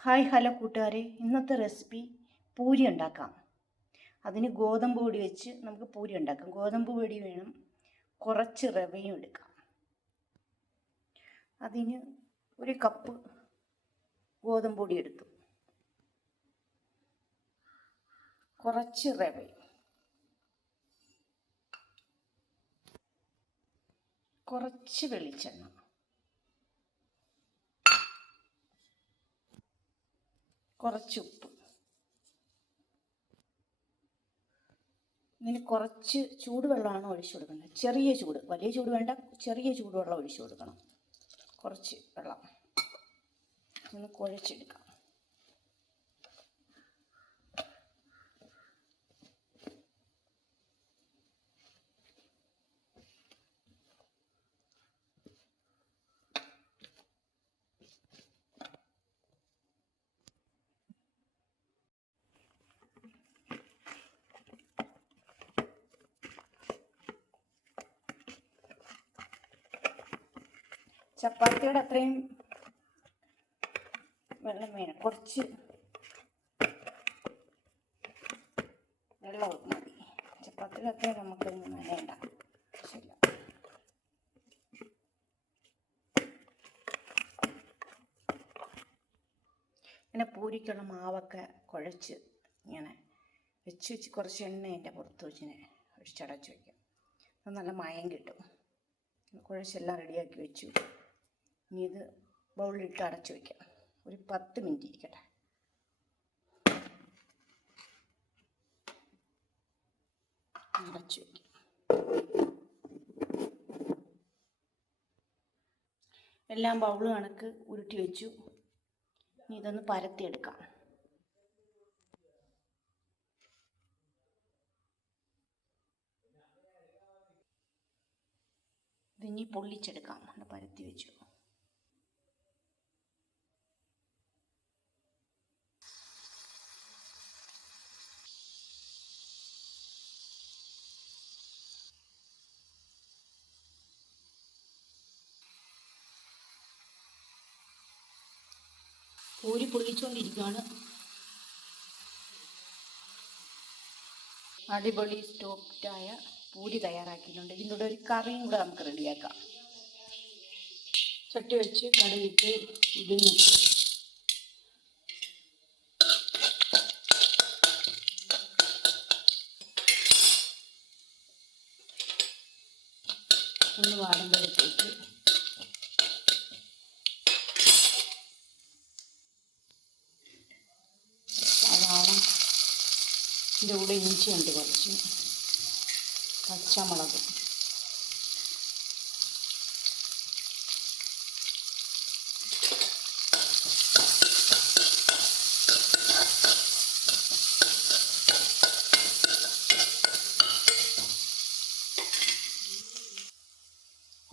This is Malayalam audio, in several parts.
ഹായ് ഹലോ കൂട്ടുകാരെ. ഇന്നത്തെ റെസിപ്പി പൂരി ഉണ്ടാക്കാം. അതിന് ഗോതമ്പ് പൊടി വെച്ച് നമുക്ക് പൂരി ഉണ്ടാക്കാം. ഗോതമ്പ് പൊടി വേണം. കുറച്ച് റവയും എടുക്കാം. അതിന് ഒരു കപ്പ് ഗോതമ്പ് പൊടി എടുത്തു. കുറച്ച് റവയും കുറച്ച് വെളിച്ചെണ്ണ. കുറച്ച് ഉപ്പ്. ഇതിന് കുറച്ച് ചൂടുവെള്ളമാണ് ഒഴിച്ചു കൊടുക്കേണ്ടത്. ചെറിയ ചൂട്. വലിയ ചൂട് വേണ്ട ചെറിയ ചൂടുവെള്ളം ഒഴിച്ചു കൊടുക്കണം. കുറച്ച് വെള്ളം. ഒന്ന് കുഴച്ചെടുക്കാം. ചപ്പാത്തിയുടെ അത്രയും വെള്ളം വേണം. കുറച്ച് വെള്ളം മതി. ചപ്പാത്തിയുടെ അത്രയും നമുക്കൊന്നും വേണ്ട. ശരി ഇങ്ങനെ പൂരിക്കുള്ള മാവൊക്കെ കുഴച്ച് ഇങ്ങനെ വെച്ച് വെച്ച് കുറച്ച് എണ്ണ എന്റെ പുറത്ത് വെച്ചിനെ ഒഴിച്ചടച്ച് വയ്ക്കും. അത് നല്ല മയം കിട്ടും. കുഴച്ചെല്ലാം റെഡിയാക്കി വെച്ചു. ഇനി ഇത് ബൗളിലിട്ട് അടച്ചു വയ്ക്കാം ഒരു പത്ത് മിനിറ്റ് ഇരിക്കട്ടെ. അടച്ചു വയ്ക്കാം എല്ലാം ബൗൾ കണക്ക് ഉരുട്ടി വെച്ചു. ഇനി ഇതൊന്ന് പരത്തിയെടുക്കാം. ഇതിനി പൊള്ളിച്ചെടുക്കാം. പരത്തി വെച്ചു. പൂരി പൊള്ളിച്ചുകൊണ്ടിരിക്കുകയാണ് അടിപൊളി സ്റ്റോപ്റ്റായ പൂരി തയ്യാറാക്കിയിട്ടുണ്ട്. ഇതിന്റെ ഒരു കറിയും കൂടെ നമുക്ക് റെഡിയാക്കാം. ചട്ടി വെച്ച് കടയിട്ട് ഇടുന്നു ഒന്ന് വാടുമ്പോഴത്തേക്ക് ഇതിന്റെ കൂടെ ഇഞ്ചിയുണ്ട് കുറച്ച് പച്ചമുളക്.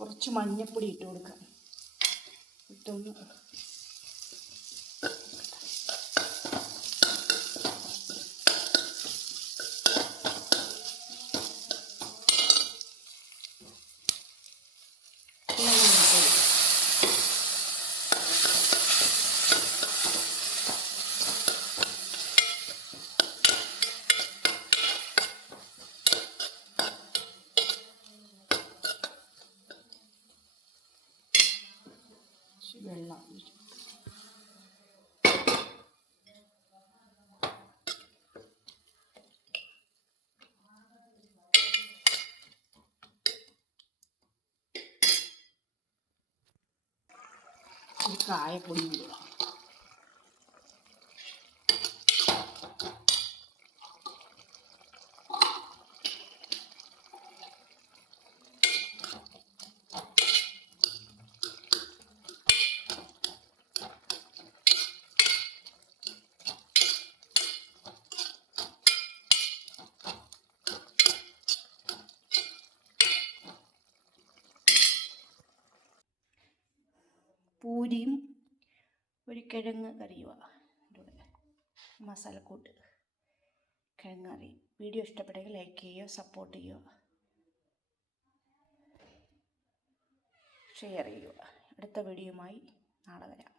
കുറച്ച് മഞ്ഞപ്പൊടി ഇട്ട് കൊടുക്കാം. ഇട്ടൊന്ന് 你咋也不理我了？പൂരിയും ഒരു കിഴങ്ങ് കറിയുമാണ് മസാലക്കൂട്ട് കിഴങ്ങ് കറി. വീഡിയോ ഇഷ്ടപ്പെട്ടെങ്കിൽ ലൈക്ക് ചെയ്യുക സപ്പോർട്ട് ചെയ്യുക. ഷെയർ ചെയ്യുക. അടുത്ത വീഡിയോയുമായി നാളെ വരാം.